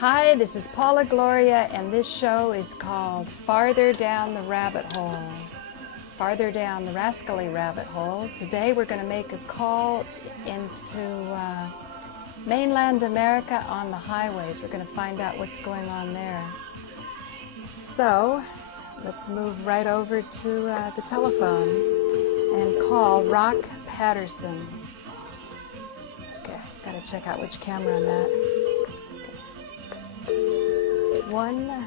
Hi, this is Paula Gloria, and this show is called Farther Down the Rabbit Hole. Farther down the rascally rabbit hole. Today we're going to make a call into mainland America on the highways. We're going to find out what's going on there. So let's move right over to the telephone and call Rock Patterson. Okay, got to check out which camera I'm at. Okay. 1-9.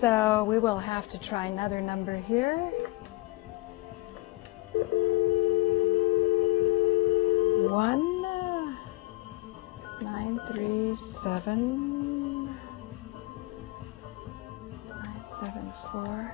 So we will have to try another number here. 1-937-974.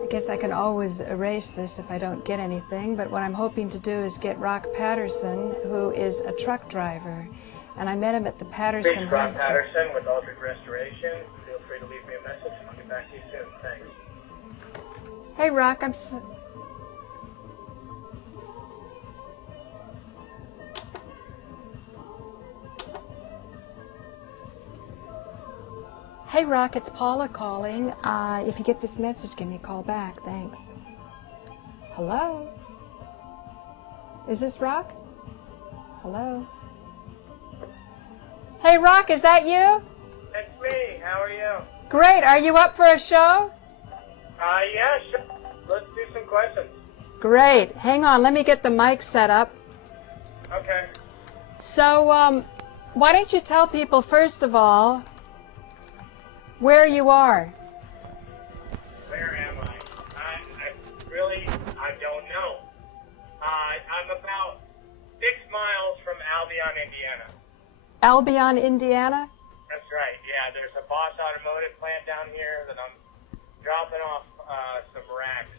I guess I can always erase this if I don't get anything, but what I'm hoping to do is get Rock Patterson, who is a truck driver, and I met him at the Patterson This is Rock Patterson with Altered Restoration. Feel free to leave me a message and I'll get back to you soon. Thanks. Hey Rock, Hey Rock, it's Paula calling. If you get this message, give me a call back. Thanks. Hello? Is this Rock? Hello? Hey Rock, is that you? It's me. How are you? Great. Are you up for a show? Yeah, sure. Let's do some questions. Great. Hang on. Let me get the mic set up. Okay. So, why don't you tell people, first of all, where you are? Where am I? I don't know. I'm about 6 miles from Albion, Indiana. Albion, Indiana? That's right. Yeah, there's a Boss Automotive plant down here that I'm dropping off some racks.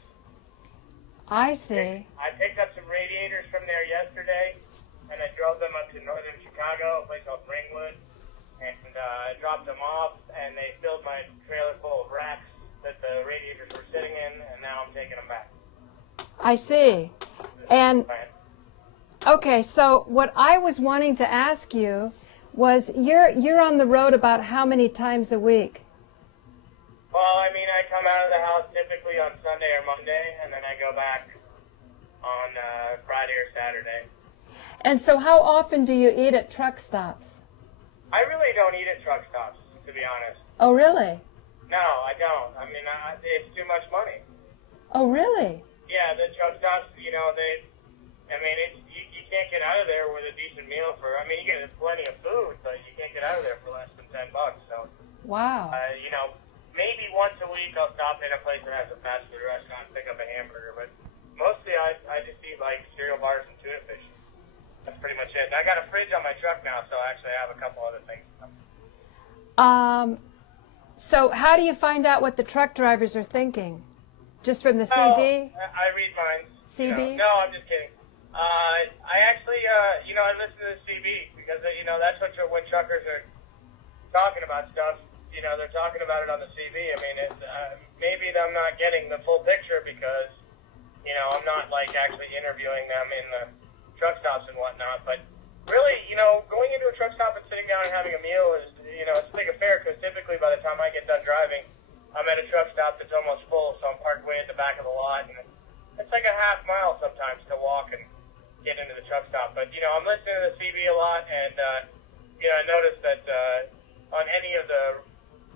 I see. I picked up some radiators from there yesterday, and I drove them up to northern Chicago, a place called Ringwood, and I dropped them off, and they filled my trailer full of racks that the radiators were sitting in, and now I'm taking them back. I see. And, okay, so what I was wanting to ask you was, you're on the road about how many times a week? Well, I mean, I come out of the house typically on Sunday or Monday, and then I go back on Friday or Saturday. And so how often do you eat at truck stops? I really don't eat at truck stops, to be honest. Oh, really? No, I don't. I mean, it's too much money. Oh, really? Yeah, the truck stops, you can't get out of there with a decent meal for, you get plenty of food, but you can't get out of there for less than $10. So, wow. Maybe once a week I'll stop in a place that has a fast food restaurant and pick up a hamburger, but mostly I just eat like cereal bars and tuna fish. That's pretty much it. And I got a fridge on my truck now, so actually I have a couple other things. So how do you find out what the truck drivers are thinking? Just from the CD? I read minds. CB? No, I'm just kidding. I actually, I listen to the CB because, that's what when truckers are talking about stuff, they're talking about it on the CB. I mean, maybe I'm not getting the full picture because, I'm not, actually interviewing them in the truck stops and whatnot. But really, going into a truck stop and sitting down and having a meal is, it's a big affair because typically by the time I get done driving, I'm at a truck stop that's almost full, so I'm parked way at the back of the lot. And it's like a half mile sometimes to walk and get into the truck truck stop. But, you know, I'm listening to the CB a lot, and, you know, I noticed that on any of the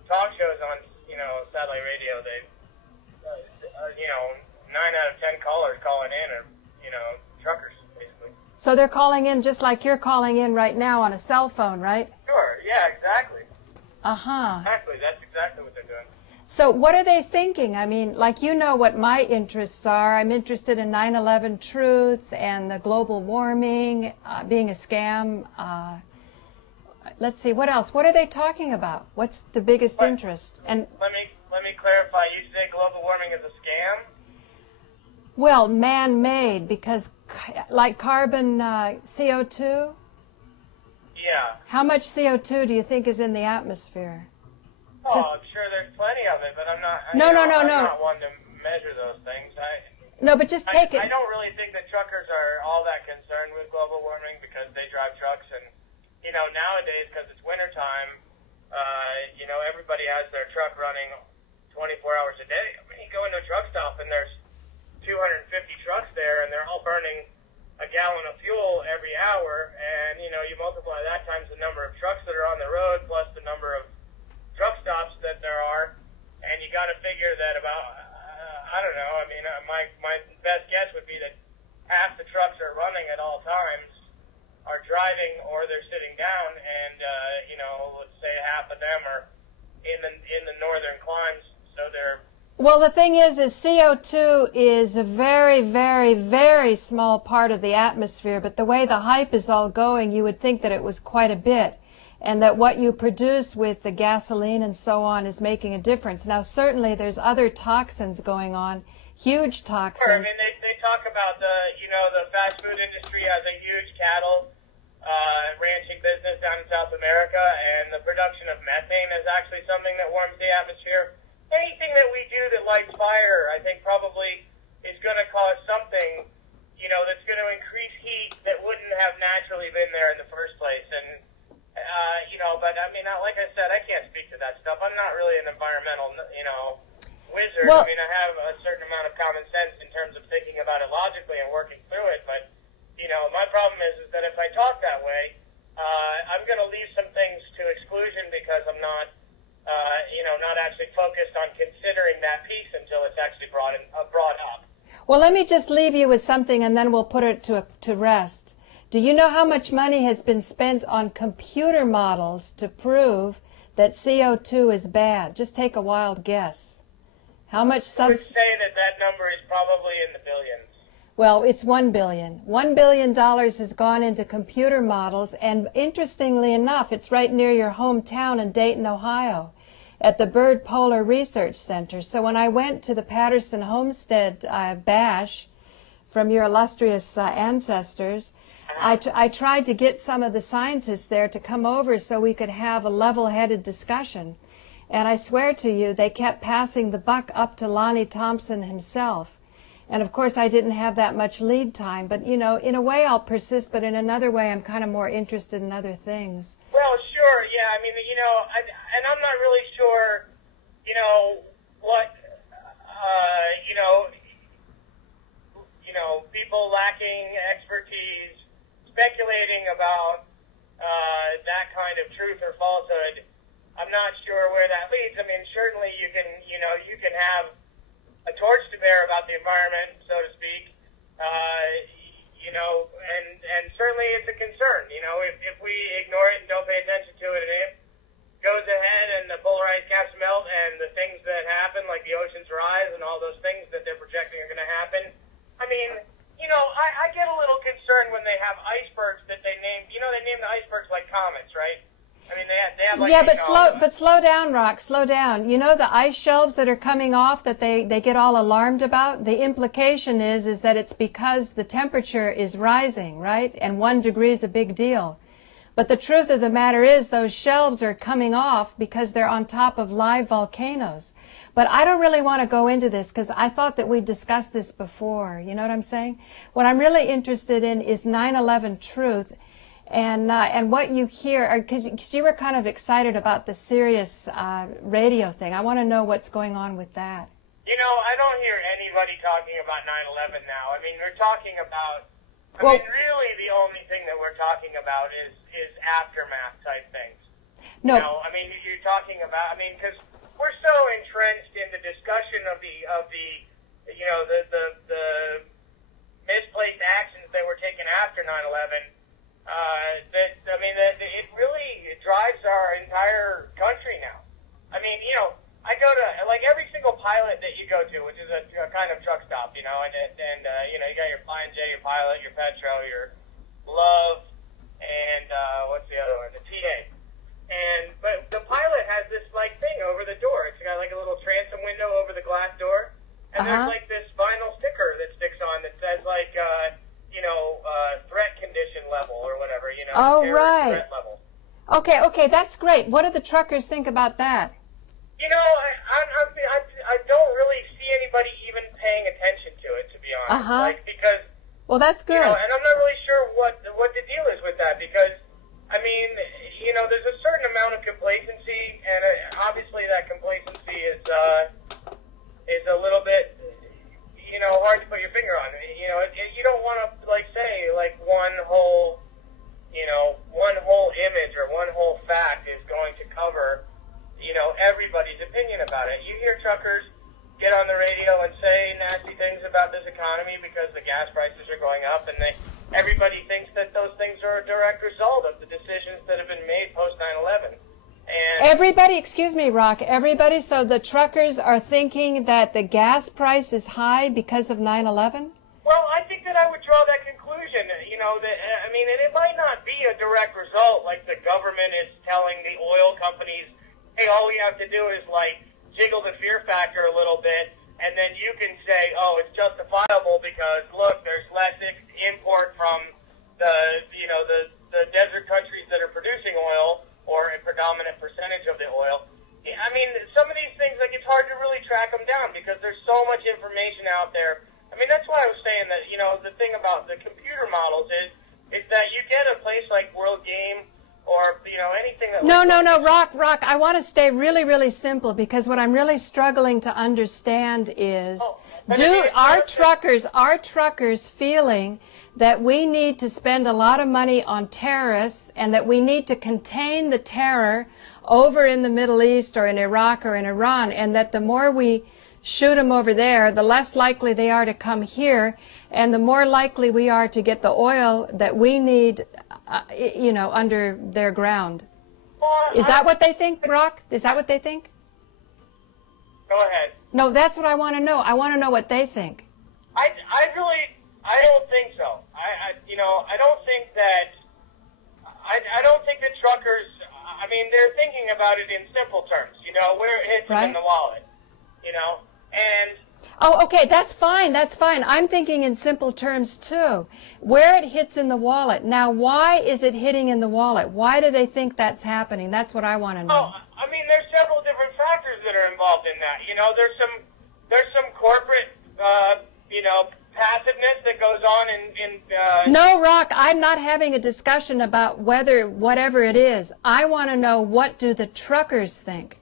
talk shows on, you know, satellite radio, they, you know, 9 out of 10 callers calling in are, you know, truckers, basically. So they're calling in just like you're calling in right now on a cell phone, right? Sure, yeah, exactly. Uh-huh. Exactly, that's exactly what they're doing. So what are they thinking? I mean, like, you know what my interests are. I'm interested in 9/11 truth and the global warming being a scam. Let's see, what else? What are they talking about? What's the biggest interest? And let me clarify. You say global warming is a scam? well, man-made, because like carbon CO2. Yeah. How much CO2 do you think is in the atmosphere? Oh, Just- I'm sure there's plenty of it, but I'm not. No, no, no, I'm no. not one to measure those things. No, but just take it. I don't really think that truckers are all that concerned with global warming because they drive trucks, and you know, nowadays because it's wintertime, you know, everybody has their truck running 24 hours a day. I mean, you go into a truck stop and there's 250 trucks there, and they're all burning a gallon of fuel every hour, and you know, you multiply that times the number of trucks that are on the road plus the number of truck stops that there are, and you got to figure that about, I don't know, I mean, my best guess would be that half the trucks are running at all times, are driving, or they're sitting down, and, you know, let's say half of them are in the northern climes, so they're... Well, the thing is CO2 is a very, very, very small part of the atmosphere, but the way the hype is all going, you would think that it was quite a bit, and that what you produce with the gasoline and so on is making a difference. Now, certainly there's other toxins going on, huge toxins. Sure, I mean, they talk about you know, the fast food industry has a huge cattle ranching business down in South America, and the production of methane is actually something that warms the atmosphere. Anything that we do that lights fire, I think probably is going to cause something, you know, that's going to increase heat that wouldn't have naturally been there in the first place. And, you know, but I mean, like I said, I can't speak to that stuff. I'm not really an environmental, you know, wizard. Well, I mean, I have a certain amount of common sense in terms of thinking about it logically and working through it. But, you know, my problem is that if I talk that way, I'm going to leave some things to exclusion because I'm not, you know, not actually focused on considering that piece until it's actually brought up. Well, let me just leave you with something, and then we'll put it to rest. Do you know how much money has been spent on computer models to prove that CO2 is bad? Just take a wild guess. How much I would say that number is probably in the billions. Well, it's $1 billion. $1 billion has gone into computer models, and interestingly enough, it's right near your hometown in Dayton, Ohio, at the Bird Polar Research Center. So when I went to the Patterson Homestead bash from your illustrious ancestors, I tried to get some of the scientists there to come over so we could have a level-headed discussion. And I swear to you, they kept passing the buck up to Lonnie Thompson himself. And of course, I didn't have that much lead time. But, you know, in a way I'll persist, but in another way I'm kind of more interested in other things. Well, sure, yeah. I mean, you know, and I'm not really sure, you know, what, you know, people lacking expertise, speculating about that kind of truth or falsehood. I'm not sure where that leads. I mean, certainly you can have a torch to bear about the environment, so to speak, you know, and certainly it's a concern. You know, if we ignore it and don't pay attention to it, and it goes ahead and the polar ice caps melt and the things that happen, like the oceans rise and all those things that they're projecting are going to happen. I mean, you know, I get a little concerned when they have icebergs that they name, you know, they name the icebergs like comets, right? I mean, they have like, yeah, but slow down, Rock, slow down. You know the ice shelves that are coming off that they get all alarmed about? The implication is that it's because the temperature is rising, right? And 1 degree is a big deal. But the truth of the matter is those shelves are coming off because they're on top of live volcanoes. But I don't really want to go into this because I thought that we discussed this before. You know what I'm saying? What I'm really interested in is 9/11 truth. And what you hear, because you were kind of excited about the Sirius radio thing. I want to know what's going on with that. You know, I don't hear anybody talking about 9/11 now. I mean, we're talking about, I mean, really, the the only thing that we're talking about is aftermath type things. No. You know, I mean, you're talking about, I mean, because we're so entrenched in the discussion of the you know, the misplaced actions that were taken after 9/11. That I mean, that it really drives our entire country now. I mean, you know, I go to like every single pilot that you go to, which is a kind of truck stop, you know, and you know, you got your Flying J, your Pilot, your Petro, your Love, and what's the other one? The TA. But the Pilot has this like thing over the door. It's got like a little transom window over the glass door, and there's like this vinyl sticker that sticks on that says like you know, threat condition level or whatever, you know. Oh, right. Threat level. Okay, that's great. What do the truckers think about that? You know, I don't really see anybody even paying attention to it, to be honest. Like, because, well, that's good. You know, and I'm not really sure what the deal is with that, because, I mean, you know, there's a certain amount of complacency, and obviously that complacency is a little bit, you know, hard to put your finger on. You know, you don't want to, like, say, like, one whole image or one whole fact is going to cover, you know, everybody's opinion about it. You hear truckers get on the radio and say nasty things about this economy because the gas prices are going up, and everybody thinks that those things are a direct result of the decisions that have been made post 9/11. And everybody, excuse me, Rock, everybody, so the truckers are thinking that the gas price is high because of 9/11? Well, I think that I would draw that conclusion, you know, that, I mean, and it might not be a direct result, like the government is telling the oil companies, hey, all we have to do is, like, jiggle the fear factor a little bit, and then you can say, oh, it's justifiable because, look, there's less import from the, you know, the desert countries that are producing oil, or a predominant percentage of the oil. I mean, some of these things, like, it's hard to really track them down because there's so much information out there. I mean, that's why I was saying that, you know, the thing about the computer models is that you get a place like World Game or, you know, anything that... No, Rock, I want to stay really, really simple, because what I'm really struggling to understand is, are truckers feeling that we need to spend a lot of money on terrorists and that we need to contain the terror over in the Middle East or in Iraq or in Iran, and that the more we shoot them over there, the less likely they are to come here, and the more likely we are to get the oil that we need, you know, under their ground. Is that what they think, Brock? Is that what they think? Go ahead. No, that's what I want to know. I want to know what they think. I don't think so. You know, I don't think that truckers, I mean, they're thinking about it in simple terms, you know, where it hits them in the wallet, you know, and... Oh, okay, that's fine, that's fine. I'm thinking in simple terms, too. Where it hits in the wallet. Now, why is it hitting in the wallet? Why do they think that's happening? That's what I want to know. Oh, I mean, there's several different factors that are involved in that. You know, there's some corporate, you know, passiveness that goes on in No, Rock, I'm not having a discussion about whatever it is. I want to know, what do the truckers think?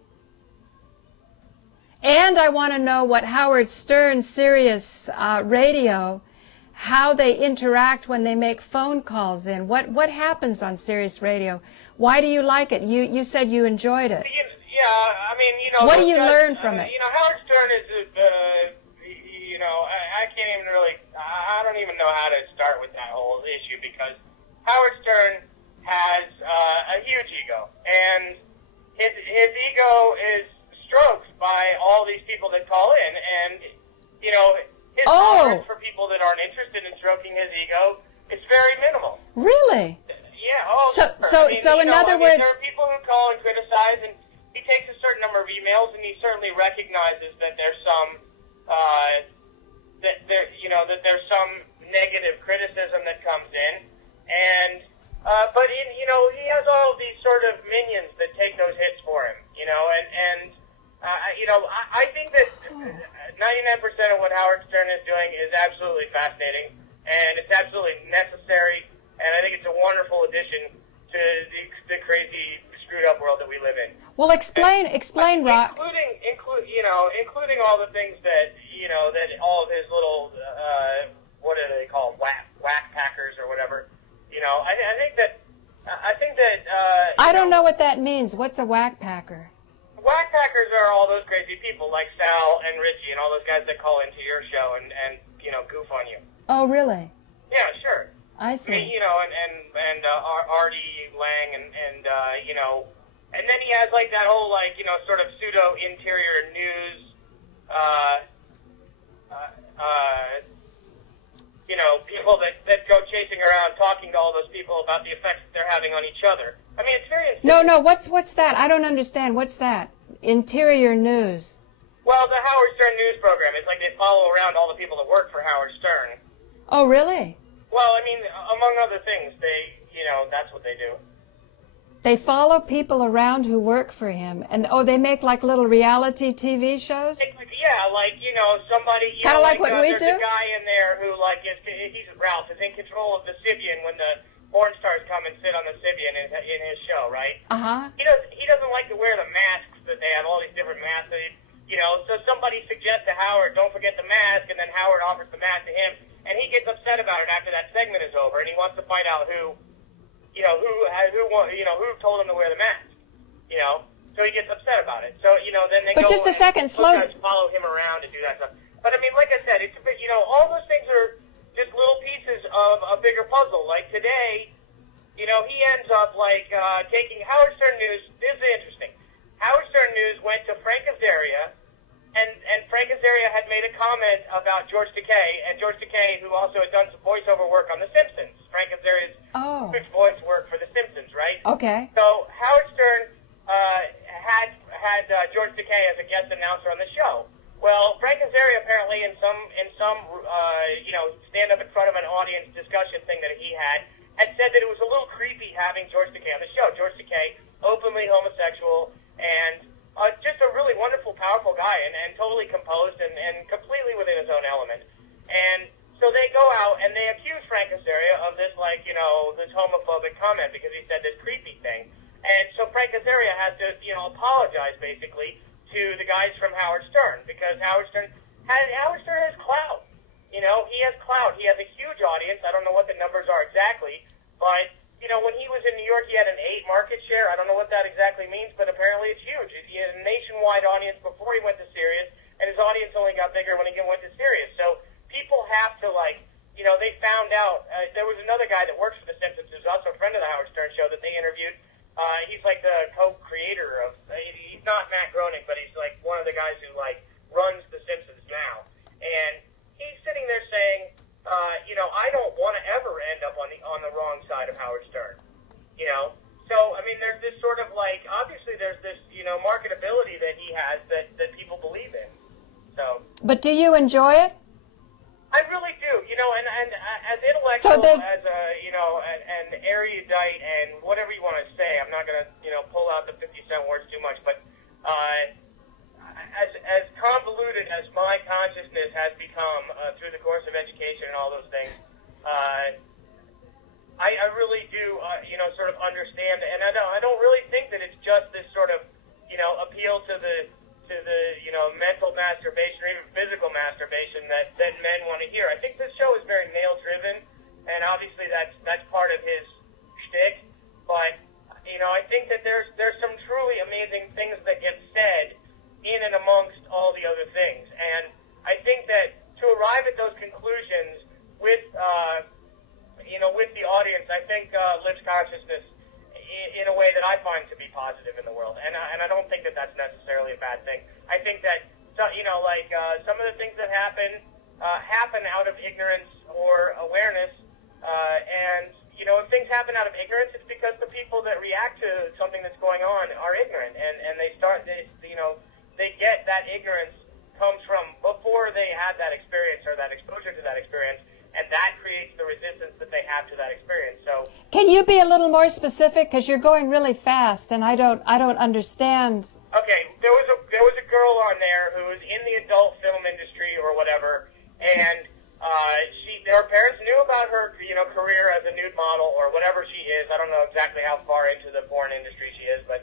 And I want to know what Howard Stern, Sirius Radio, how they interact when they make phone calls in. What happens on Sirius Radio? Why do you like it? You said you enjoyed it. Yeah, I mean, you know... What do you learn from it? You know, Howard Stern is, you know, I can't even really... I don't even know how to start with that whole issue, because Howard Stern has a huge ego, and his ego is stroked by all these people that call in, and, you know, his tolerance for people that aren't interested in stroking his ego is very minimal. Really? Yeah. So in other words, there are people who call and criticize, and he takes a certain number of emails, and he certainly recognizes that there's some, that there's some negative criticism that comes in, and but you know, he has all of these sort of minions that take those hits for him, you know, and you know, I think that 99% of what Howard Stern is doing is absolutely fascinating, and it's absolutely necessary, and I think it's a wonderful addition to the crazy, screwed up world that we live in. Well, explain, Rock. Including all the things that, you know, that all of his little, what are they called, whack packers or whatever, I think that. I don't know what that means. What's a whack packer? Whack packers are all those crazy people like Sal and Richie and all those guys that call into your show and goof on you. Oh, really? Yeah, sure. I see. I mean, and Artie Lang and and then he has like that whole sort of pseudo interior news, people that go chasing around talking to all those people about the effects that they're having on each other. I mean, it's very insane. No, what's that? I don't understand. What's that? Interior news. Well, the Howard Stern news program, it's like they follow around all the people that work for Howard Stern. Oh, really? Well, I mean, among other things, that's what they do. They follow people around who work for him, and they make like little reality TV shows? Yeah, somebody, kind of like what we do? There's a guy in there who, he's Ralph, is in control of the Sibian when the porn stars come and sit on the Sibian in his show, right? Uh-huh. He doesn't like to wear the masks that they have, all these different masks. So somebody suggests to Howard, don't forget the mask, and then Howard offers the mask to him, and he gets upset about it after that segment is over, and he wants to find out who told him to wear the mask, so he gets upset about it. So, then they But go just a second, slow guys follow him around and do that stuff. But I mean, like I said, it's all those things are just little pieces of a bigger puzzle. Like today, he ends up taking Howard Stern News. This is interesting. Howard Stern News went to Frank Azaria, and Frank Azaria had made a comment about George Takei, and George Takei, who also had done some voiceover work on The Simpsons. Frank Azaria's voice work for The Simpsons, right? Okay. So Howard Stern had George Takei as a guest announcer on the show. Well, Frank Azaria apparently in some stand up in front of an audience discussion thing that he had said that it was a little creepy having George Takei on the show. George Takei, openly homosexual and just a really wonderful, powerful guy and totally composed and completely within his own element. And so they go out and they accuse Frank Azaria of this this homophobic comment because he said this creepy thing. And so Frank Azaria has to apologize basically to the guys from Howard Stern because Howard Stern has clout. He has clout. He has a huge audience. I don't know what the numbers are exactly, but when he was in New York, he had an 8 market share. I don't know what that exactly means, but apparently it's huge. He had a nationwide audience before he went to Sirius, and his audience only got bigger when he went to Sirius. So people have to they found out. There was another guy that works for The Simpsons who's also a friend of the Howard Stern show that they interviewed. He's like the co-creator of. He's not Matt Groening, but he's like one of the guys who runs The Simpsons now. And he's sitting there saying, I don't want to ever end up on the wrong side of Howard Stern. So I mean, there's this sort of obviously there's this marketability that he has that people believe in. So. But do you enjoy it? I really do, and as intellectual, as an erudite, and whatever you want to say, I'm not going to, pull out the 50-cent words too much, but as convoluted as my consciousness has become through the course of education and all those things, I really do, sort of understand, and I don't really think that it's just this sort of, appeal to the mental masturbation or even physical masturbation that men want to hear. I think this show is very male-driven, and obviously that's part of his shtick. But I think that there's some truly amazing things that get said in and amongst all the other things, and I think that to arrive at those conclusions with the audience, I think lives consciousness in a way that I find to be positive in the world, and I don't think that that's necessarily a bad thing. I think that some of the things that happen out of ignorance or awareness, and if things happen out of ignorance, it's because the people that react to something that's going on are ignorant, and they get that ignorance comes from before they had that experience or that exposure to that experience. And that creates the resistance that they have to that experience. So, can you be a little more specific? Because you're going really fast, and I don't understand. Okay, there was a girl on there who was in the adult film industry or whatever, and her parents knew about her career as a nude model or whatever she is. I don't know exactly how far into the porn industry she is, but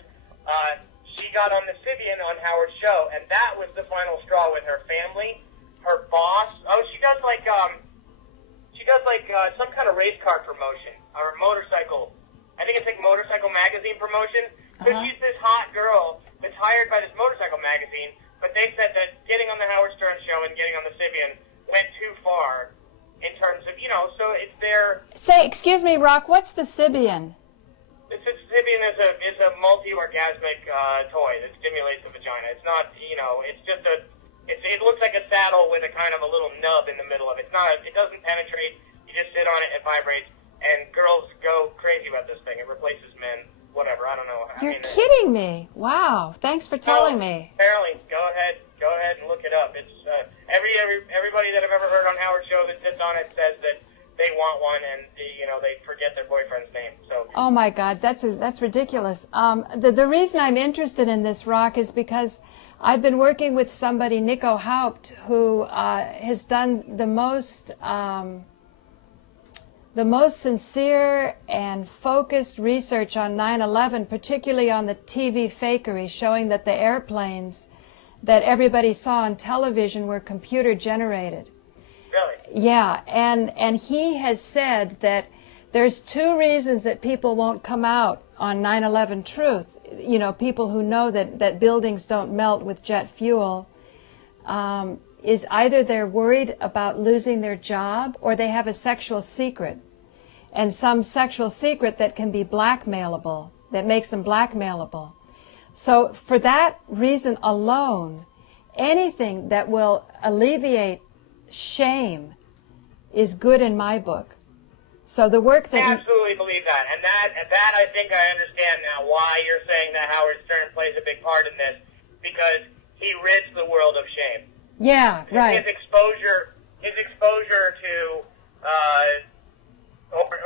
she got on the Sibian on Howard's show, and that was the final straw with her family, her boss. Oh, she does she does like some kind of race car promotion or motorcycle. I think it's like motorcycle magazine promotion. So she's this hot girl that's hired by this motorcycle magazine, but they said that getting on the Howard Stern show and getting on the Sibian went too far in terms of, so it's their... Say, excuse me, Rock, what's the Sibian? The Sibian is a multi-orgasmic toy that stimulates the vagina. It's not, it's just it looks like a saddle with a kind of a little nub in the middle of it. It doesn't penetrate. You just sit on it, it vibrates, and girls go crazy about this thing. It replaces men, whatever, I don't know. You're kidding me. Wow, thanks for telling me. Apparently, go ahead and look it up. It's everybody that I've ever heard on Howard's show that sits on it says that they want one, and they forget their boyfriend's name. So. Oh my God, that's ridiculous. The reason I'm interested in this, Rock, is because I've been working with somebody, Nico Haupt, who has done the most sincere and focused research on 9/11, particularly on the TV fakery, showing that the airplanes that everybody saw on television were computer generated. Really? Yeah, and he has said that there's two reasons that people won't come out on 9/11 Truth. People who know that buildings don't melt with jet fuel, is either they're worried about losing their job or they have a sexual secret, and some sexual secret that can be blackmailable, that makes them blackmailable. So for that reason alone, anything that will alleviate shame is good in my book. So the work that... I absolutely believe that. And that I think I understand now why you're saying that Howard Stern plays a big part in this, because he rids the world of shame. Yeah, right. His exposure to,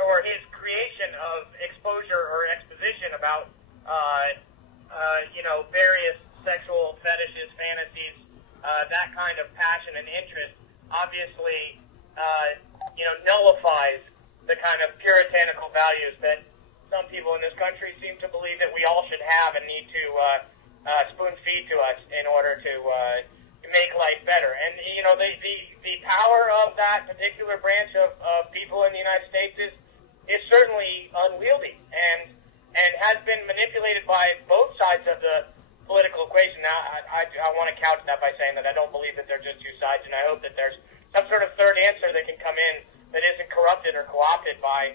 or his creation of exposure or exposition about, various sexual fetishes, fantasies, that kind of passion and interest, obviously, nullifies the kind of puritanical values that some people in this country seem to believe that we all should have and need to spoon-feed to us in order to make life better. And, the power of that particular branch of people in the United States is certainly unwieldy and has been manipulated by both sides of the political equation. Now, I want to couch that by saying that I don't believe that they're just two sides, and I hope that there's some sort of third answer that can come in that isn't corrupted or co-opted by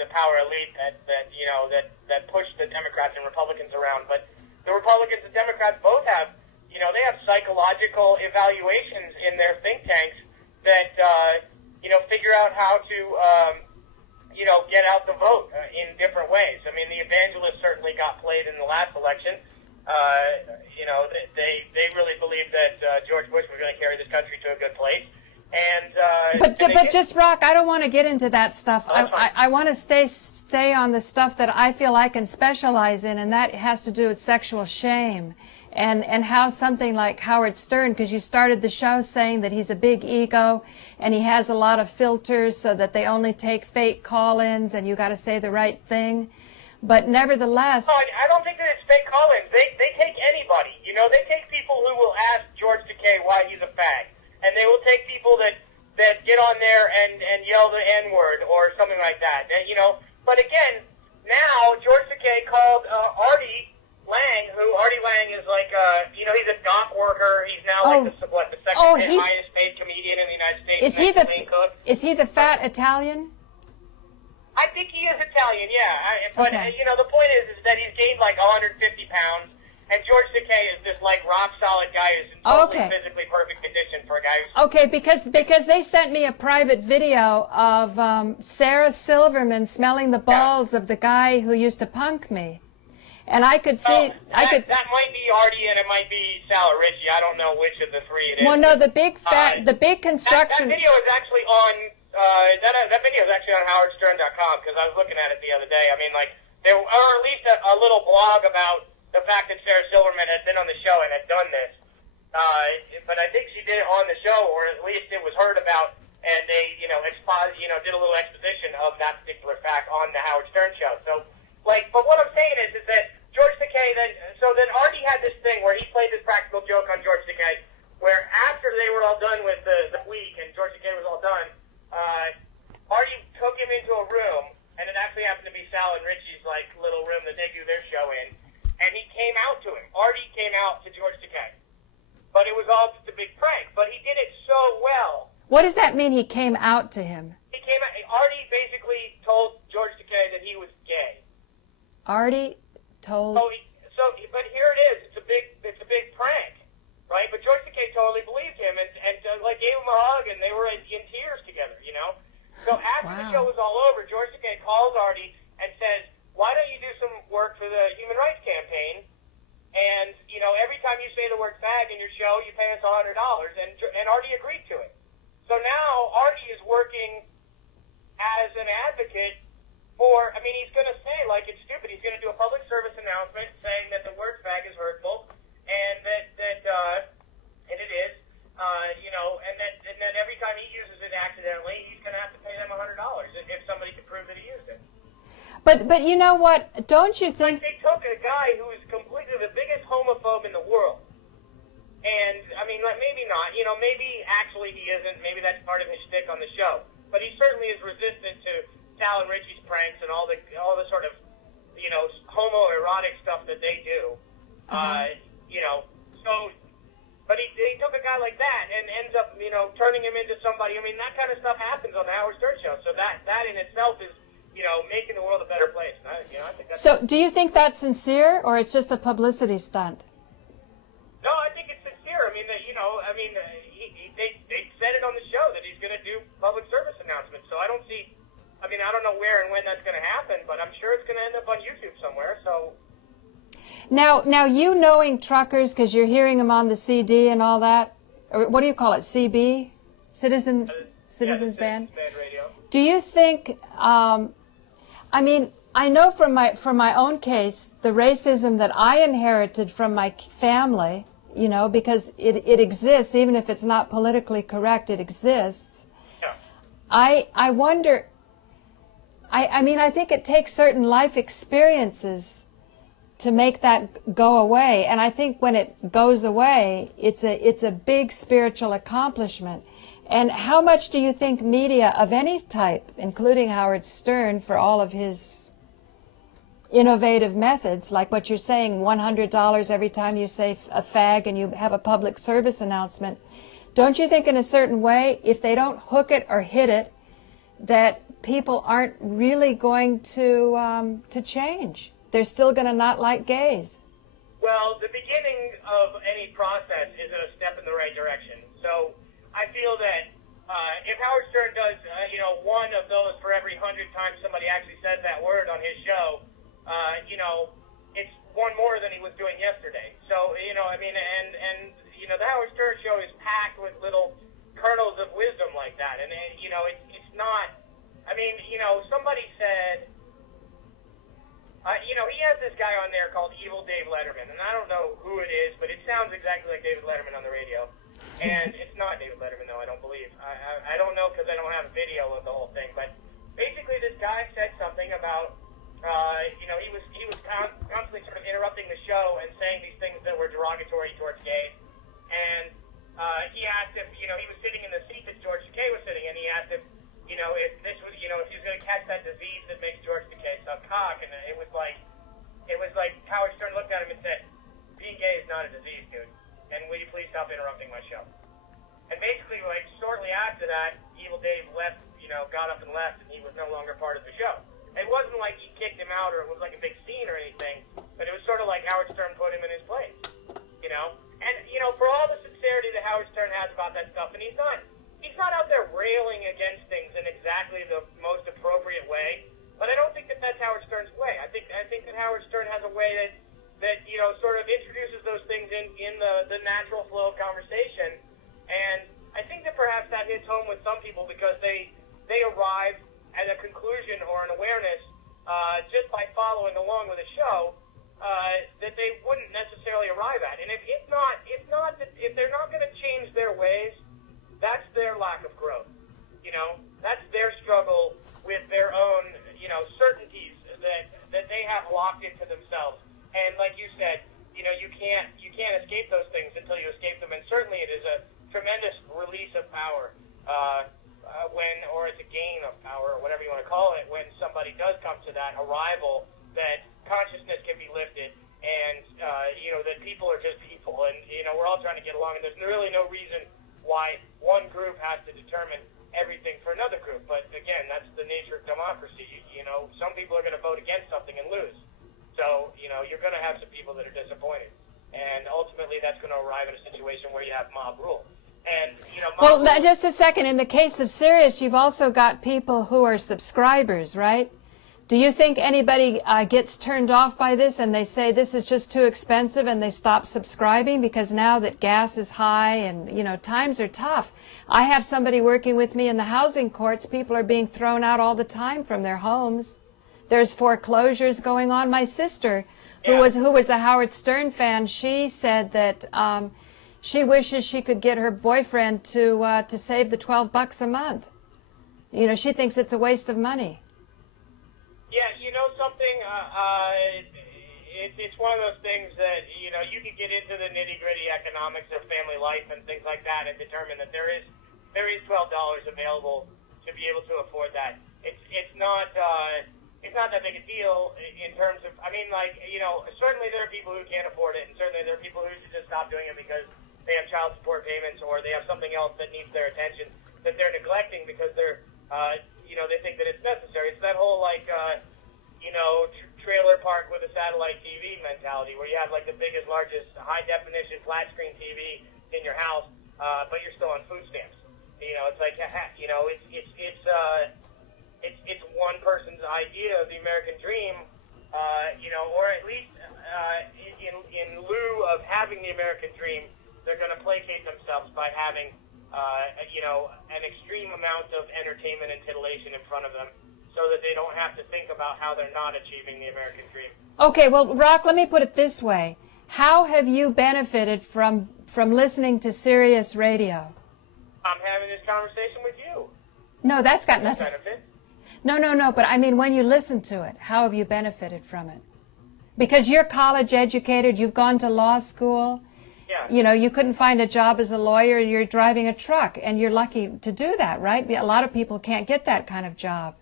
the power elite that push the Democrats and Republicans around. But the Republicans and Democrats both have, they have psychological evaluations in their think tanks that, figure out how to, get out the vote in different ways. I mean, the evangelists certainly got played in the last election. They really believed that George Bush was going to carry this country to a good place. But just Rock, I don't want to get into that stuff. I want to stay on the stuff that I feel I can specialize in, and that has to do with sexual shame and how something like Howard Stern, because you started the show saying that he's a big ego and he has a lot of filters so that they only take fake call-ins and you got to say the right thing. But nevertheless... No, I don't think that it's fake call-ins. They take anybody. They take people who will ask George Takei why he's a fag. And they will take people that get on there and yell the N-word or something like that. But again, now George Takei called Artie Lang is like, he's a dock worker. He's now the second highest paid comedian in the United States. Is he the fat Italian? I think he is Italian, yeah. But, okay. The point is that he's gained like 150 pounds. And George Takei is this like rock solid guy who's in totally physically perfect condition for a guy who's... Okay, because they sent me a private video of Sarah Silverman smelling the balls of the guy who used to punk me. And I could see... That might be Artie and it might be Sal Ritchie. I don't know which of the three it is. Well, no, the big construction... That video is actually on... that video is actually on HowardStern.com because I was looking at it the other day. I mean, like, there or at least a little blog about the fact that Sarah Silverman had been on the show and had done this. But I think she did it on the show, or at least it was heard about, and they, did a little exposition of that particular fact on the Howard Stern show. So, but what I'm saying is that George Takei then Artie had this thing where he played this practical joke on George Takei, where after they were all done with the week and George Takei was all done, What does that mean? He came out to him. He came out. Artie basically told George Takei that he was gay. Artie told. But here it is. It's a big prank, right? But George Takei totally believed him and like gave him a hug, and they were in tears together, you know. So after the show was all over, George Takei calls Artie and says, "Why don't you do some work for the Human Rights Campaign? And you know, every time you say the word fag in your show, you pay us $100." And Artie agreed to it. So now Artie is working as an advocate for, I mean, he's going to say, like, it's stupid. He's going to do a public service announcement saying that the word fag is hurtful, and and it is, you know, and then every time he uses it accidentally, he's going to have to pay them $100 if somebody can prove that he used it. But you know what? Don't you think? Like, they took a guy who is completely the biggest homophobe in the world. And, I mean, like, maybe not. You know, maybe actually he isn't. Maybe that's part of his shtick on the show. But he certainly is resistant to Sal and Richie's pranks and all the sort of, you know, homoerotic stuff that they do. You know, so, but he took a guy like that and ends up, you know, turning him into somebody. I mean, that kind of stuff happens on the Howard Stern show. So that in itself is, you know, making the world a better place. And I think that's. So, do you think that's sincere, or it's just a publicity stunt? No, I think it's sincere. I mean, you know, they said it on the show that he's going to do public service announcements. So I don't see. I mean, I don't know where and when that's going to happen, but I'm sure it's going to end up on YouTube somewhere. So. Now, you knowing truckers, because you're hearing them on the CD and all that, or what do you call it, CB, Citizens Band Radio. Do you think? I mean, I know from my own case, the racism that I inherited from my family, you know, because it exists, even if it's not politically correct, it exists. Yeah. I wonder. I mean, I think it takes certain life experiences to make that go away, and I think when it goes away, it's a big spiritual accomplishment. And how much do you think media of any type, including Howard Stern, for all of his innovative methods, like what you're saying, $100 every time you say a fag and you have a public service announcement, don't you think in a certain way, if they don't hook it or hit it, that people aren't really going to change? They're still going to not like gays. Well, the beginning of any process is a step in the right direction. So I feel that if Howard Stern does, you know, one of those for every 100 times somebody actually says that word on his show, you know, it's one more than he was doing yesterday. So, you know, I mean, and you know, the Howard Stern show is packed with little kernels of wisdom like that. And, you know, it's not, I mean, you know, somebody said, you know, he has this guy on there called Evil Dave Letterman, and I don't know who it is, but it sounds exactly like David Letterman on the radio. And it's not David Letterman, though, I don't believe. I don't know because I don't have a video of the whole thing. But basically, this guy said something about, you know, he was constantly sort of interrupting the show and saying these things that were derogatory towards gays. And he asked if, you know, he was sitting in the seat that George Takei was sitting in. He asked if, you know, if this was, you know, if he was going to catch that disease that makes George Takei suck cock. And it was like Howard Stern looked at him and said, "Being gay is not a disease, dude. And will you please stop interrupting my show?" And basically, like, shortly after that, Evil Dave left, you know, got up and left, and he was no longer part of the show. It wasn't like he kicked him out or it was like a big scene or anything, but it was sort of like Howard Stern put him in his place, you know? And, you know, for all the sincerity that Howard Stern has about that stuff, and he's not out there railing against things in exactly the most appropriate way, but I don't think that that's Howard Stern's way. I think that Howard Stern has a way that you know, sort of introduces those things in the natural flow of conversation. And I think that perhaps that hits home with some people because they arrive at a conclusion or an awareness just by following along with a show that they wouldn't necessarily arrive at. And if they're not going to change their ways, that's their lack of growth. You know, that's their struggle with their own, you know, certainties that they have locked into themselves. And like you said, you know, you can't escape those things until you escape them. And certainly it is a tremendous release of power or it's a gain of power, or whatever you want to call it, when somebody does come to that arrival that consciousness can be lifted and, you know, that people are just people. And, you know, we're all trying to get along. And there's really no reason why one group has to determine everything for another group. But again, that's the nature of democracy. You know, some people are going to vote against something and lose. So, you know, you're going to have some people that are disappointed. And ultimately, that's going to arrive in a situation where you have mob rule. And, you know, well, just a second. In the case of Sirius, you've also got people who are subscribers, right? Do you think anybody gets turned off by this and they say this is just too expensive and they stop subscribing because now that gas is high and, you know, times are tough? I have somebody working with me in the housing courts. People are being thrown out all the time from their homes. There's foreclosures going on. My sister, who was a Howard Stern fan, she said that she wishes she could get her boyfriend to save the $12 a month. You know, she thinks it's a waste of money. Yeah, you know something, it's one of those things that, you know, you can get into the nitty-gritty economics of family life and things like that and determine that there is $12 available to be able to afford that. It's not that big a deal in terms of, I mean, like, you know, certainly there are people who can't afford it, and certainly there are people who should just stop doing it because they have child support payments or they have something else that needs their attention that they're neglecting because they're, you know, they think that it's necessary. It's that whole, like, you know, trailer park with a satellite TV mentality where you have, like, the biggest, largest, high-definition flat-screen TV in your house, but you're still on food stamps. You know, it's like, you know, it's one person's idea of the American dream, you know, or at least in lieu of having the American dream, they're going to placate themselves by having, you know, an extreme amount of entertainment and titillation in front of them so that they don't have to think about how they're not achieving the American dream. Okay, well, Rock, let me put it this way. How have you benefited from listening to Sirius Radio? I'm having this conversation with you. No, that's got nothing. Benefit. No, but I mean when you listen to it, how have you benefited from it? Because you're college educated, you've gone to law school. Yeah. You know, you couldn't find a job as a lawyer, you're driving a truck, and you're lucky to do that, right? A lot of people can't get that kind of job.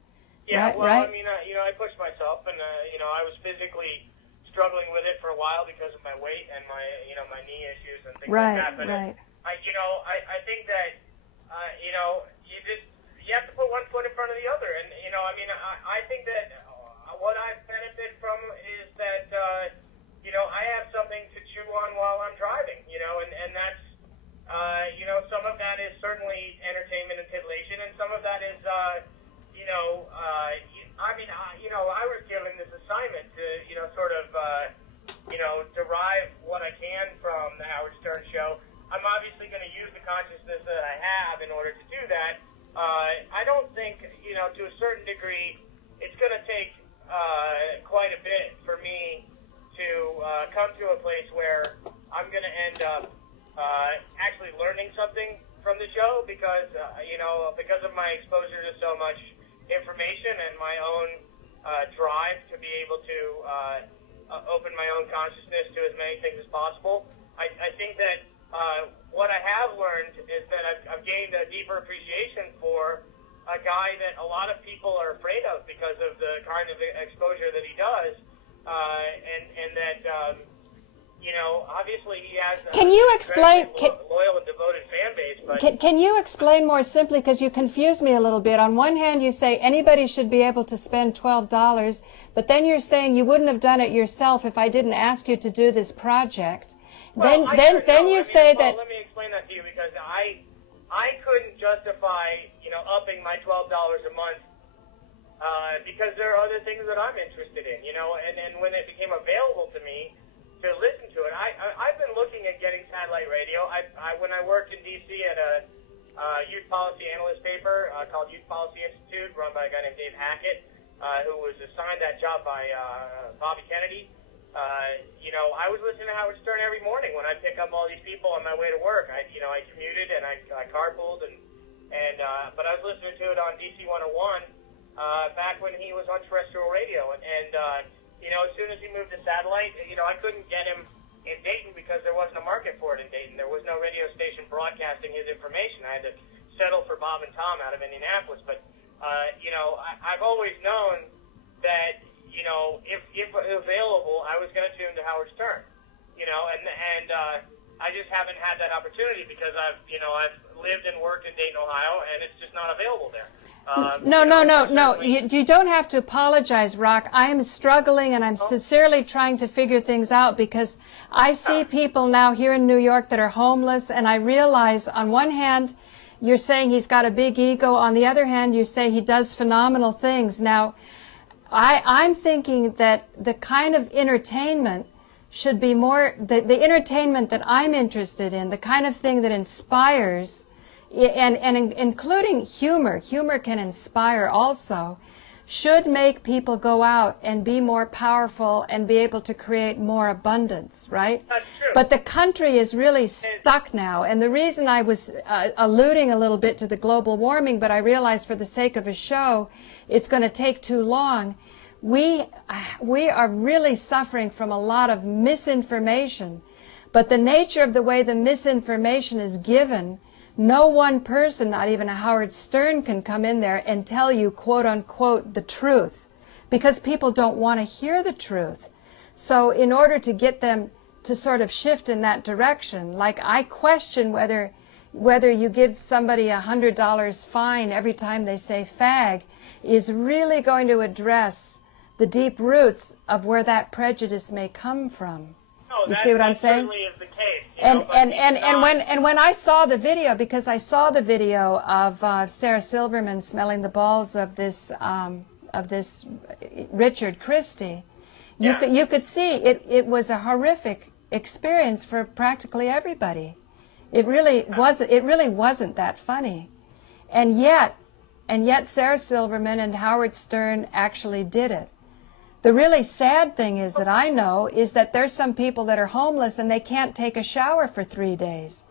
Yeah, right, well, right? I mean, you know, I pushed myself, and, you know, I was physically struggling with it for a while because of my weight and my, you know, my knee issues and things like that. But right. you know, I think that, you know, you have to put one foot in front of the other. And, you know, I mean, I think that what I've benefited from is that, you know, I have something to chew on while I'm driving, you know, and that's, you know, some of that is certainly entertainment and titillation, and some of that is, you know, I mean, you know, I was given this assignment to, you know, sort of, you know, derive what I can from the Howard Stern show. I'm obviously going to use the consciousness that I have in order to do that. I don't think, you know, to a certain degree, it's going to take quite a bit for me to come to a place where I'm going to end up actually learning something from the show because, you know, because of my exposure to so much information and my own drive to be able to open my own consciousness to as many things as possible. I think that what I have learned is that I've gained a deeper appreciation for a guy that a lot of people are afraid of because of the kind of exposure that he does, and that, you know, obviously he has Can you explain, loyal and devoted fan base. But can you explain more simply, because you confuse me a little bit. On one hand, you say anybody should be able to spend $12, but then you're saying you wouldn't have done it yourself if I didn't ask you to do this project. Well, then you say that. Let me explain that to you because I couldn't justify, you know, upping my $12 a month because there are other things that I'm interested in, you know, and when it became available to me to listen to it, I've been looking at getting satellite radio. When I worked in D.C. at a youth policy analyst paper called Youth Policy Institute, run by a guy named Dave Hackett, who was assigned that job by Bobby Kennedy. You know, I was listening to Howard Stern every morning when I pick up all these people on my way to work. I commuted and I carpooled but I was listening to it on DC 101 back when he was on terrestrial radio. And you know, as soon as he moved to satellite, you know, I couldn't get him in Dayton because there wasn't a market for it in Dayton. There was no radio station broadcasting his information. I had to settle for Bob and Tom out of Indianapolis. But you know, I've always known that, you know, if available, I was going to tune to Howard Stern, you know, and I just haven't had that opportunity because I've lived and worked in Dayton, Ohio, and it's just not available there. No. You don't have to apologize, Rock. I am struggling, and I'm sincerely trying to figure things out because I see people now here in New York that are homeless, and I realize on one hand, you're saying he's got a big ego. On the other hand, you say he does phenomenal things. Now, I'm thinking that the kind of entertainment should be more, the entertainment that I'm interested in, the kind of thing that inspires, and including humor can inspire also, should make people go out and be more powerful and be able to create more abundance, right? That's true. But the country is really stuck now, and the reason I was alluding a little bit to the global warming, but I realized for the sake of a show, it's going to take too long. We are really suffering from a lot of misinformation, but the nature of the way the misinformation is given, no one person, not even a Howard Stern, can come in there and tell you, quote unquote, the truth, because people don't want to hear the truth. So in order to get them to sort of shift in that direction, like I question whether you give somebody $100 fine every time they say fag is really going to address the deep roots of where that prejudice may come from. No, you see what I'm saying? Certainly is the case. And when I saw the video, because I saw the video of Sarah Silverman smelling the balls of this Richard Christie, you could see it was a horrific experience for practically everybody. It really wasn't that funny, and yet Sarah Silverman and Howard Stern actually did it. The really sad thing is that I know is that there's some people that are homeless and they can't take a shower for 3 days.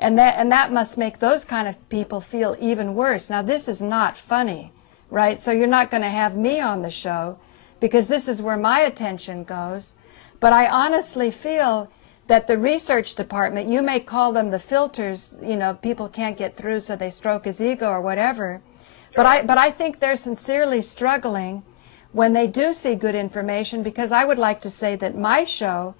And that must make those kind of people feel even worse. Now, this is not funny, right? So you're not going to have me on the show because this is where my attention goes. But I honestly feel that the research department, you may call them the filters, people can't get through so they stroke his ego or whatever. But I think they're sincerely struggling when they do see good information, because I would like to say that my show,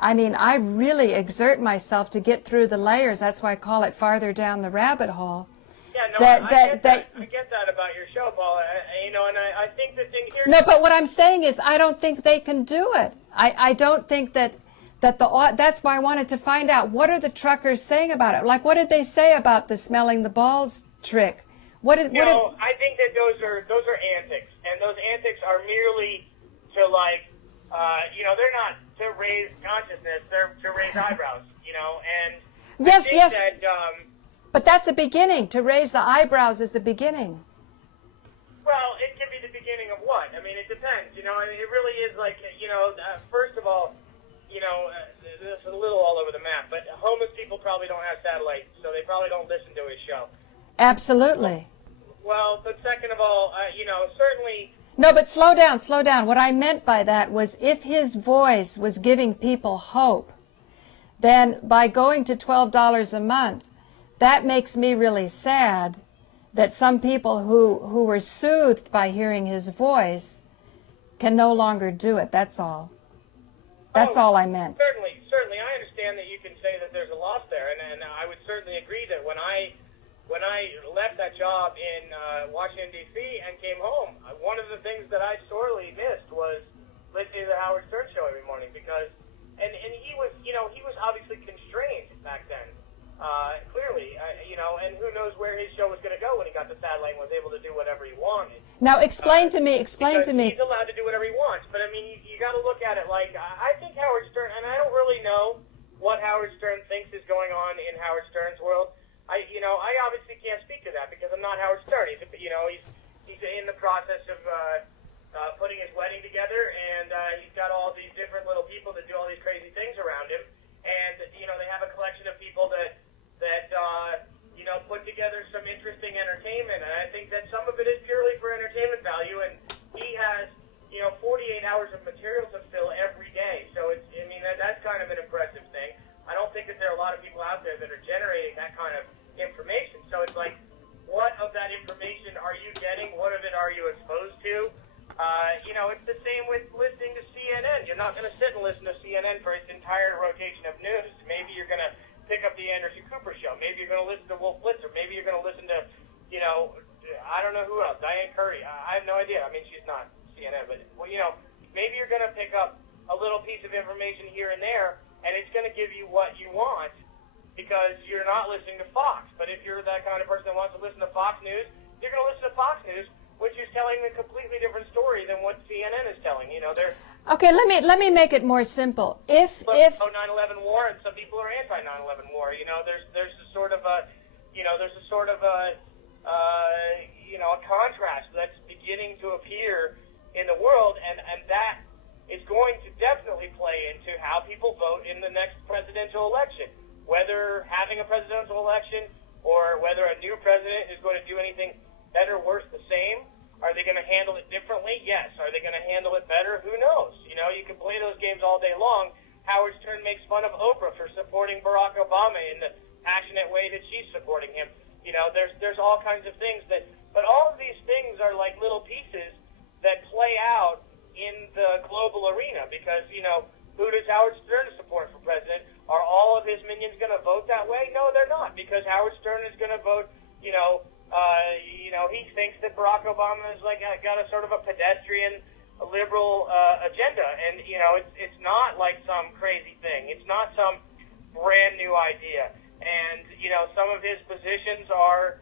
I mean, I really exert myself to get through the layers. That's why I call it Farther Down the Rabbit Hole. Yeah, no, I get that about your show, Paul. And I think the thing here... No, but what I'm saying is I don't think they can do it. I don't think that's why I wanted to find out, what are the truckers saying about it? Like, what did they say about the smelling the balls trick? I think that those are antics, and those antics are merely to they're not to raise consciousness, they're to raise eyebrows, and yes. that, but that's a beginning. To raise the eyebrows is the beginning. Well, it can be the beginning of what? I mean, it depends, it really is like, first of all, this is a little all over the map, but homeless people probably don't have satellites, so they probably don't listen to his show. Absolutely. Well, but second of all, certainly... No, but slow down. What I meant by that was if his voice was giving people hope, then by going to $12 a month, that makes me really sad that some people who were soothed by hearing his voice can no longer do it. That's all. That's all I meant. Certainly. I understand that you can say that there's a loss there, and I would certainly agree that when I left that job in Washington, D.C. and came home, one of the things that I sorely missed was listening to the Howard Stern show every morning because, and he was, he was obviously constrained back then, clearly, and who knows where his show was going to go when he got the satellite and was able to do whatever he wanted. Now explain to me. He's allowed to do whatever he wants, but I mean, you got to look at it like, I think Howard Stern, and I don't really know what Howard Stern thinks is going on in Howard Stern's world. I obviously can't speak to that because I'm not Howard Stern. He's in the process of putting his wedding together, and he's got all these different little people that do all these crazy things around him, and they have a collection of people that put together some interesting entertainment, and I think that some of it is purely for entertainment value, and he has 48 hours of material to fill every day, so that's kind of an impressive thing. I don't think that there are a lot of people out there that are generating that kind of information. So it's like, what of that information are you getting? What of it are you exposed to? It's the same with listening to CNN. You're not going to sit and listen to CNN for its entire rotation of news. Maybe you're going to pick up the Anderson Cooper show. Maybe you're going to listen to Wolf Blitzer. Maybe you're going to listen to, I don't know who else, Diane Curry. I have no idea. I mean, she's not CNN, but, maybe you're going to pick up a little piece of information here and there, and it's going to give you what you want because you're not listening to Fox. But if you're that kind of person that wants to listen to Fox News, you're going to listen to Fox News, which is telling a completely different story than what CNN is telling. They're okay. Let me make it more simple. If 9/11 war, and some people are anti 9/11 war. There's a sort of a contrast that's beginning to appear in the world, and that is going to definitely play into how people vote in the next presidential election. Whether having a presidential election or whether a new president is going to do anything better, worse, the same. Are they going to handle it differently? Yes. Are they going to handle it better? Who knows? You can play those games all day long. Howard Stern makes fun of Oprah for supporting Barack Obama in the passionate way that she's supporting him. There's all kinds of things but all of these things are like little pieces that play out in the global arena because, who does Howard Stern support for president? Are all of his minions going to vote that way? No, they're not, because Howard Stern is going to vote, he thinks that Barack Obama is got a sort of a pedestrian liberal agenda, and it's not like some crazy thing. It's not some brand new idea, and some of his positions are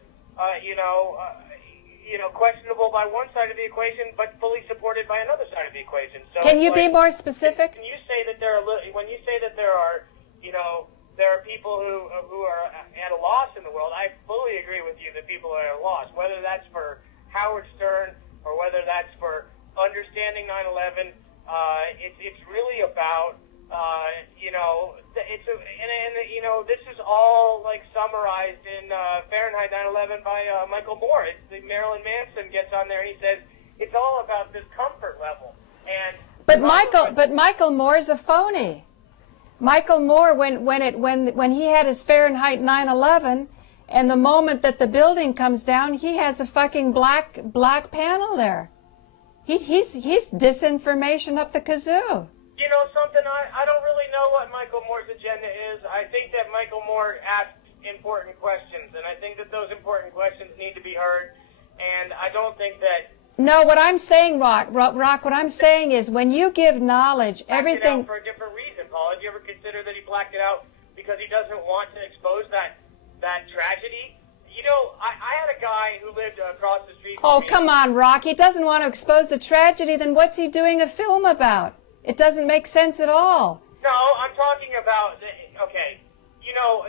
questionable by one side of the equation, but fully supported by another side of the equation. So can you be more specific? When you say that there are there are people who are at a loss in the world, I fully agree with you that people are at a loss, whether that's for Howard Stern or whether that's for understanding 9/11. It's really about, this is all summarized in Fahrenheit 9/11 by Michael Moore. Marilyn Manson gets on there and he says it's all about this comfort level. But Michael Moore's a phony. Michael Moore, when he had his Fahrenheit 9/11, and the moment that the building comes down, he has a fucking black panel there. He's disinformation up the kazoo. Something, I don't really know what Michael Moore's agenda is. I think that Michael Moore asked important questions, and I think that those important questions need to be heard, and I don't think that... No, what I'm saying, Rock, what I'm saying is when you give knowledge, everything... for a different reason, Paul. Have you ever considered that he blacked it out because he doesn't want to expose that tragedy? I had a guy who lived across the street from me. Come on, Rock. He doesn't want to expose the tragedy, then what's he doing a film about? It doesn't make sense at all. No, I'm talking about, okay, do you know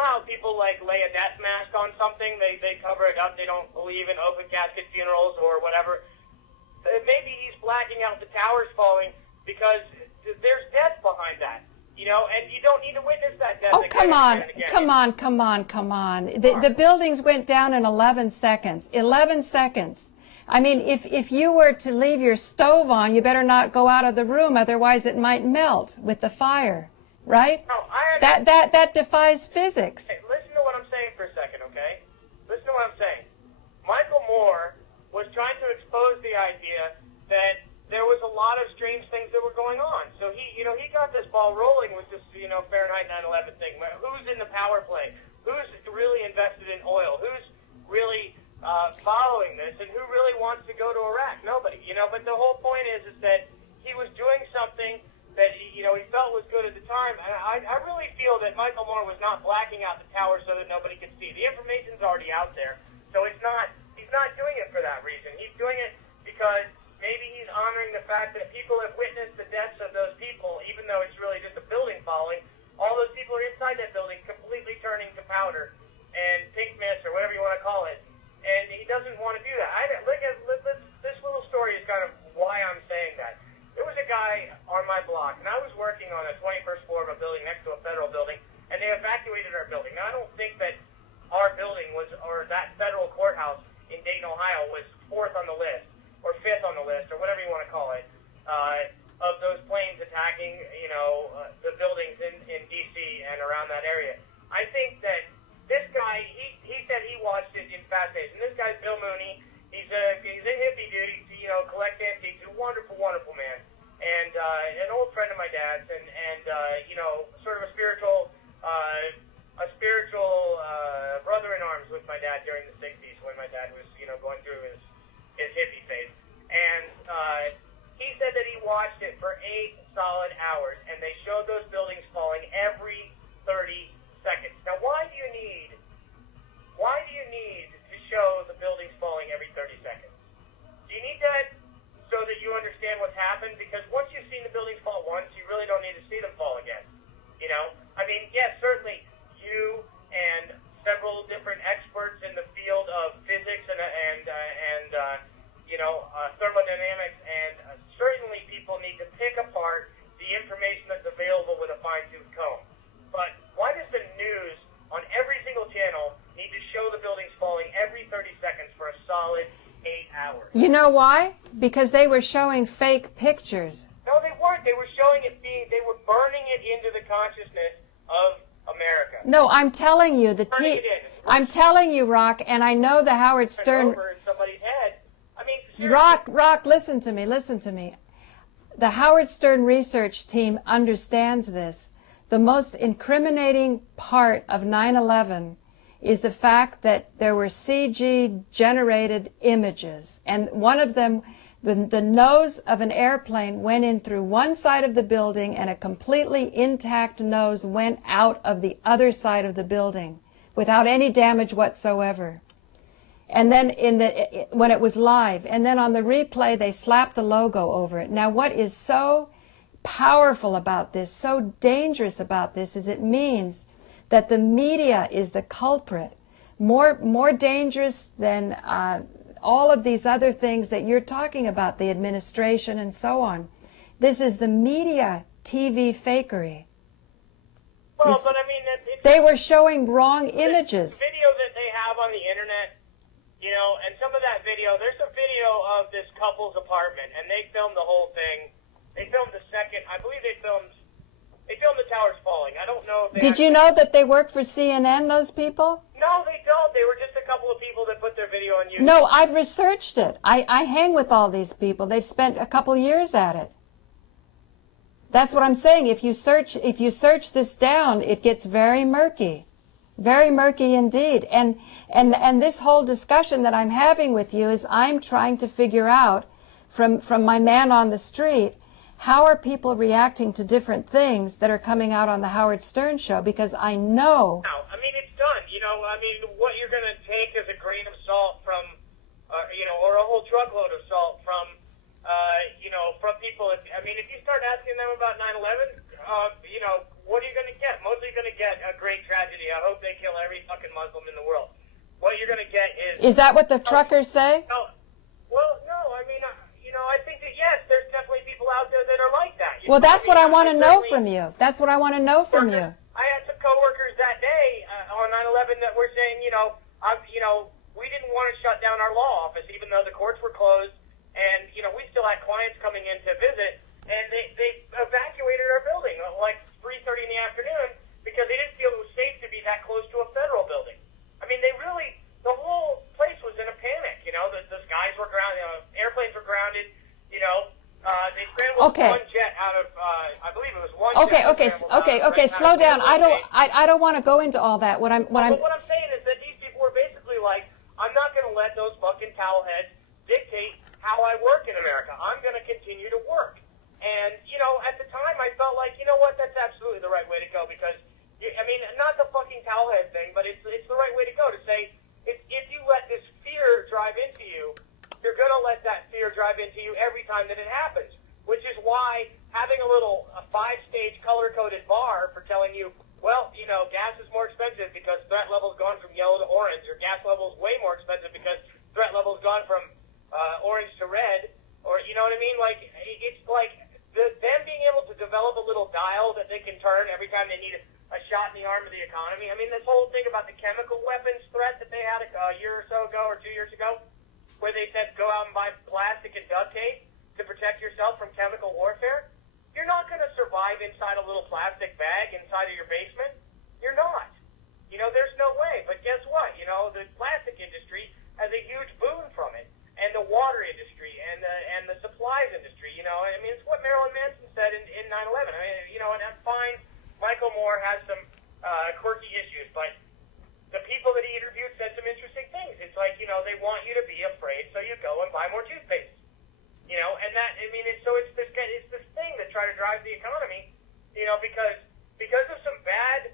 how people lay a death mask on something? They cover it up. They don't believe in open casket funerals or whatever. Maybe he's blacking out the towers falling because there's death behind that. And you don't need to witness that death. Oh, come on. The buildings went down in 11 seconds. 11 seconds. I mean, if you were to leave your stove on, you better not go out of the room, otherwise it might melt with the fire, right? No, that defies physics. Hey, listen to what I'm saying for a second, okay? Listen to what I'm saying. Michael Moore was trying to expose the idea that there was a lot of strange things that were going on. So he got this ball rolling with this, Fahrenheit 9/11 thing. Who's in the power play? Who's really invested in oil? Who's really following this? And who really wants to go to Iraq? Nobody. But the whole point is that he was doing something that he felt was good at the time. And I really feel that Michael Moore was not blacking out the tower so that nobody could see. The information's already out there, so he's not doing it for that reason. He's doing it because maybe he's honoring the fact that people have witnessed the deaths of those people, even though it's really just a building falling. All those people are inside that building completely turning to powder and pink mist or whatever you want to call it. And he doesn't want to do that. This little story is kind of why I'm saying that. There was a guy on my block, and I was working on a 21st floor of a building next to a federal building, and they evacuated our building. Now, I don't think that our building or that federal courthouse in Dayton, Ohio, was 4th on the list, or 5th on the list, or whatever you want to call it, of those planes attacking, the buildings in D.C. and around that area. I think that this guy, he said he watched it in Fast Days, and this guy's Bill Mooney. He's a hippie dude. He collects antiques. He's a wonderful, wonderful man, and an old friend of my dad's, and sort of a spiritual watched it for 8 solid hours, and they showed those buildings falling every 30 seconds. Now, why do you need to show the buildings falling every 30 seconds? Do you need that so that you understand what's happened? Because once you've seen the buildings fall once, you really don't need to see them fall again. You know? I mean, yes, certainly you and several different experts in the field of physics and thermodynamics, and certainly people need to pick apart the information that's available with a fine-tooth comb. But why does the news on every single channel need to show the buildings falling every 30 seconds for a solid 8 hours? You know why? Because they were showing fake pictures. No, they weren't. They were showing it they were burning it into the consciousness of America. No, I'm telling you, I'm telling you, Rock, and I know the Howard Stern. Over in somebody's head. I mean, Rock, listen to me. The Howard Stern research team understands this. The most incriminating part of 9/11 is the fact that there were CG-generated images, and one of them, the nose of an airplane went in through one side of the building, and a completely intact nose went out of the other side of the building without any damage whatsoever. And then when it was live, and then on the replay, they slapped the logo over it. Now, what is so powerful about this, so dangerous about this, is it means that the media is the culprit, more dangerous than all of these other things that you're talking about, the administration and so on. This is the media TV fakery. Well, but I mean, they were showing wrong images. The video that they have on the internet, you know, and some of that video, there's a video of this couple's apartment, and they filmed the whole thing. They filmed the second, I believe they filmed the towers falling. I don't know if they Did you know that they work for CNN, those people? No, they don't. They were just a couple of people that put their video on YouTube. No, I've researched it. I hang with all these people. They've spent a couple years at it. That's what I'm saying. If you search this down, it gets very murky. Very murky indeed. And this whole discussion that I'm having with you is I'm trying to figure out from my man on the street, how are people reacting to different things that are coming out on the Howard Stern show? Because I know. I mean, it's done. You know, I mean, what you're going to take as a grain of salt from, or a whole truckload of salt from, from people. I mean, if you start asking them about 9/11, what are you going to get? Mostly you're going to get a great tragedy. I hope they kill every fucking Muslim in the world. What you're going to get is... Is that what the truckers say? No. Well, no. I mean, I think that, yes, there's definitely people out there that are like that. Well, that's what I want to know from you. That's what I want to know from you. I had some coworkers that day on 9/11 that were saying, we didn't want to shut down our law office, even though the courts were closed, and, we still had clients coming in to visit, and they evacuated our building like 3:30 in the afternoon because they didn't feel it was safe to be that close to a federal building. I mean, the whole place was in a panic, the skies were grounded, airplanes were grounded, they scrambled one jet out of, I believe it was one jet. Okay, slow down. I don't want to go into all that. What I'm saying is that these people were basically like, I'm not going to let those fucking towelheads dictate how I work in America. I'm going to continue to work. And, at the time I felt like, that's absolutely the right way to go because, not the fucking towelhead thing, but it's the right way to go to say, if you let this fear drive into you, you're going to let that fear drive into you every time that it happens, which is why having a 5-stage color-coded bar for telling you, well, gas is more expensive because threat level's gone from yellow to orange, or gas level's way more expensive because threat level's gone from orange to red, or, you know what I mean? Like, it's like them being able to develop a little dial that they can turn every time they need a shot in the arm of the economy. I mean, this whole thing about the chemical weapons threat that they had a year or so ago or 2 years ago, where they said go out and buy plastic and duct tape to protect yourself from chemical warfare, you're not going to survive inside a little plastic bag inside of your basement. You're not. There's no way. But guess what? The plastic industry has a huge boon from it, and the water industry, and the supplies industry. It's what Marilyn Manson said in 9/11. And I'm fine. Michael Moore has some quirky issues, but the people that he interviewed said some interesting things. It's like, they want you to be afraid, so you go and buy more toothpaste. And that, it's this try to drive the economy, because of some bad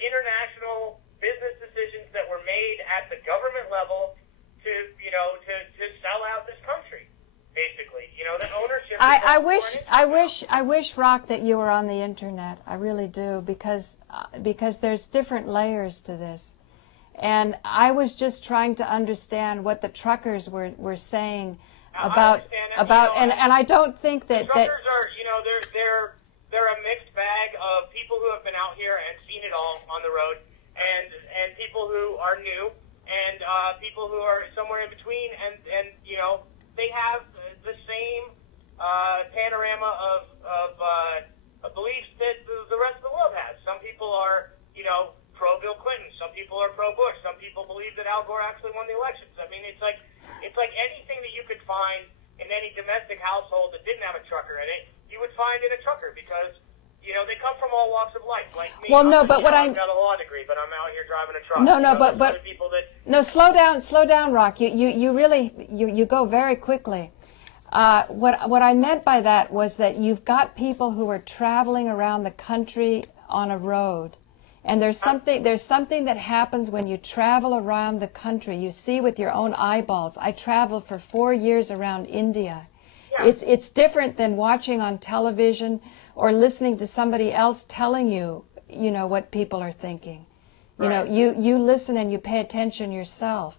international business decisions that were made at the government level to sell out this country, basically. The ownership. I wish, Rock, that you were on the internet. I really do, because there's different layers to this. And I was just trying to understand what the truckers were saying about, and I don't think that truckers are, they're a mixed bag of people who have been out here and seen it all on the road, and people who are new, and people who are somewhere in between, and they have the same panorama of beliefs that the rest of the world has. Some people are, pro Bill Clinton. Some people are pro Bush. Some people believe that Al Gore actually won the elections. I mean, it's like anything that you could find in any domestic household that didn't have a trucker in it, you would find in a trucker, because they come from all walks of life. Like me, well, no, but I've got a law degree, but I'm out here driving a truck. But people that, no, slow down, Rock. You really go very quickly. What I meant by that was that you've got people who are traveling around the country on a road. And there's something that happens when you travel around the country. You see with your own eyeballs. I traveled for 4 years around India. Yeah. It's different than watching on television or listening to somebody else telling you, what people are thinking. Right. You listen and you pay attention yourself.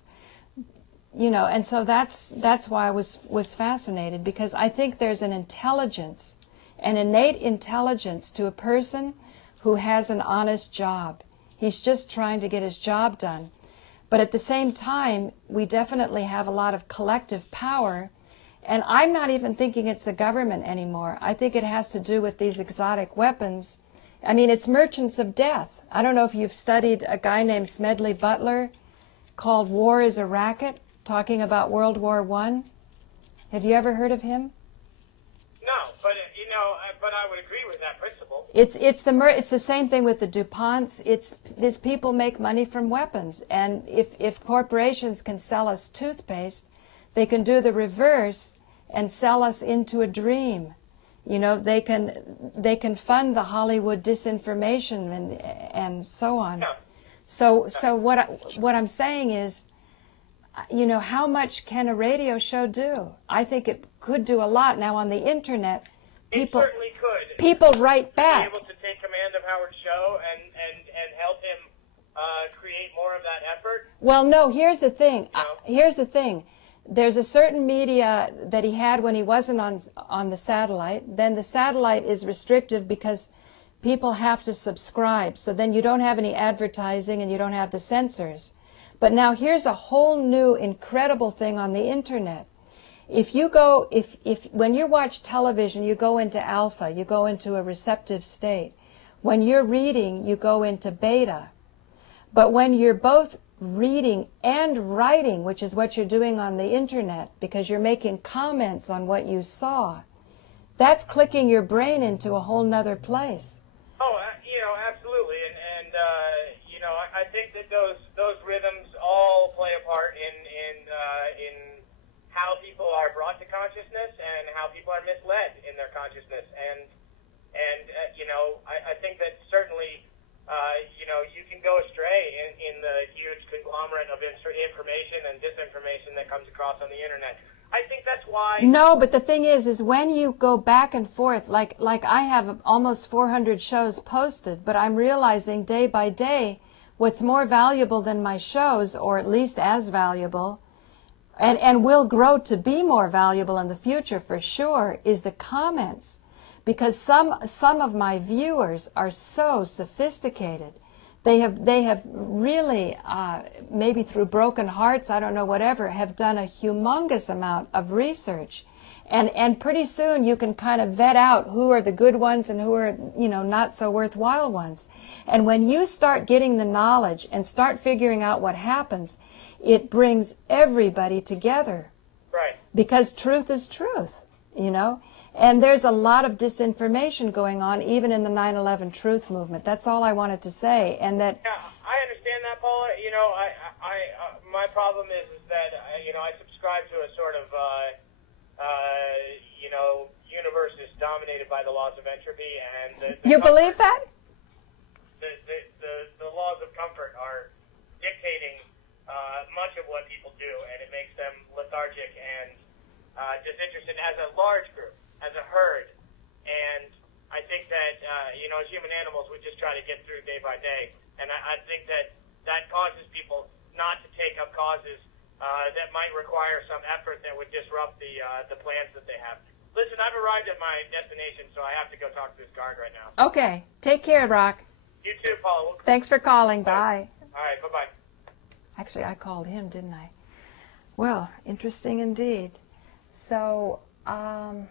And so that's why I was fascinated, because I think there's an intelligence, an innate intelligence to a person who has an honest job. He's just trying to get his job done. But at the same time, we definitely have a lot of collective power. And I'm not even thinking it's the government anymore. I think it has to do with these exotic weapons. I mean, it's merchants of death. I don't know if you've studied a guy named Smedley Butler called War is a Racket, talking about World War I. Have you ever heard of him? No, but but I would agree with that principle. It's the same thing with the DuPonts. These people make money from weapons, and if corporations can sell us toothpaste, they can do the reverse and sell us into a dream. They can fund the Hollywood disinformation and so on. Yeah. So what I'm saying is, how much can a radio show do? I think it could do a lot. Now on the internet, people it certainly could. People write back. Be able to take command of Howard's show and help him create more of that effort. Well, no. Here's the thing. There's a certain media that he had when he wasn't on the satellite. Then the satellite is restrictive because people have to subscribe. So then you don't have any advertising and you don't have the censors. But now here's a whole new incredible thing on the internet. If when you watch television, you go into alpha, you go into a receptive state. When you're reading, you go into beta. But when you're both reading and writing, which is what you're doing on the internet, because you're making comments on what you saw, that's clicking your brain into a whole nother place. Oh, absolutely, and I think that those rhythms all play a part in how people are brought to consciousness and how people are misled in their consciousness, and I think that certainly you can go astray in the huge conglomerate of information and disinformation that comes across on the internet. I think that's why. No, but the thing is when you go back and forth, like I have almost 400 shows posted, but I'm realizing day by day what's more valuable than my shows, or at least as valuable, and will grow to be more valuable in the future for sure, is the comments. Because some of my viewers are so sophisticated. They have really, maybe through broken hearts, I don't know, whatever, have done a humongous amount of research. And pretty soon you can kind of vet out who are the good ones and who are, not so worthwhile ones. And when you start getting the knowledge and start figuring out what happens, it brings everybody together. Right. Because truth is truth, And there's a lot of disinformation going on, even in the 9/11 truth movement. That's all I wanted to say. And that. Yeah, I understand that, Paula. My problem is that I subscribe to a sort of universe is dominated by the laws of entropy, and you believe that? The laws of comfort are dictating much of what people do, and it makes them lethargic and disinterested as a large group, as a herd. And I think that, as human animals, we just try to get through day by day. And I think that causes people not to take up causes that might require some effort that would disrupt the plans that they have. Listen, I've arrived at my destination, so I have to go talk to this guard right now. Okay. Take care, Rock. You too, Paul. Thanks for calling. Bye. All right, bye-bye. Actually, I called him, didn't I? Well, interesting indeed. So, I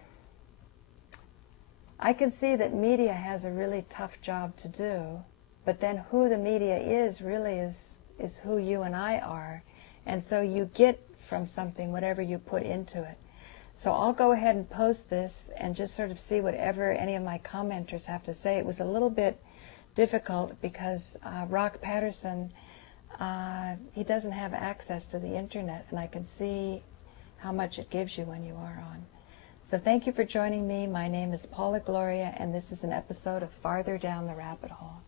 can see that media has a really tough job to do, but then who the media is really is who you and I are. And so you get from something whatever you put into it. So I'll go ahead and post this and just sort of see whatever any of my commenters have to say. It was a little bit difficult because Rock Patterson, he doesn't have access to the internet, and I can see how much it gives you when you are on. So thank you for joining me. My name is Paula Gloria, and this is an episode of Farther Down the Rabbit Hole.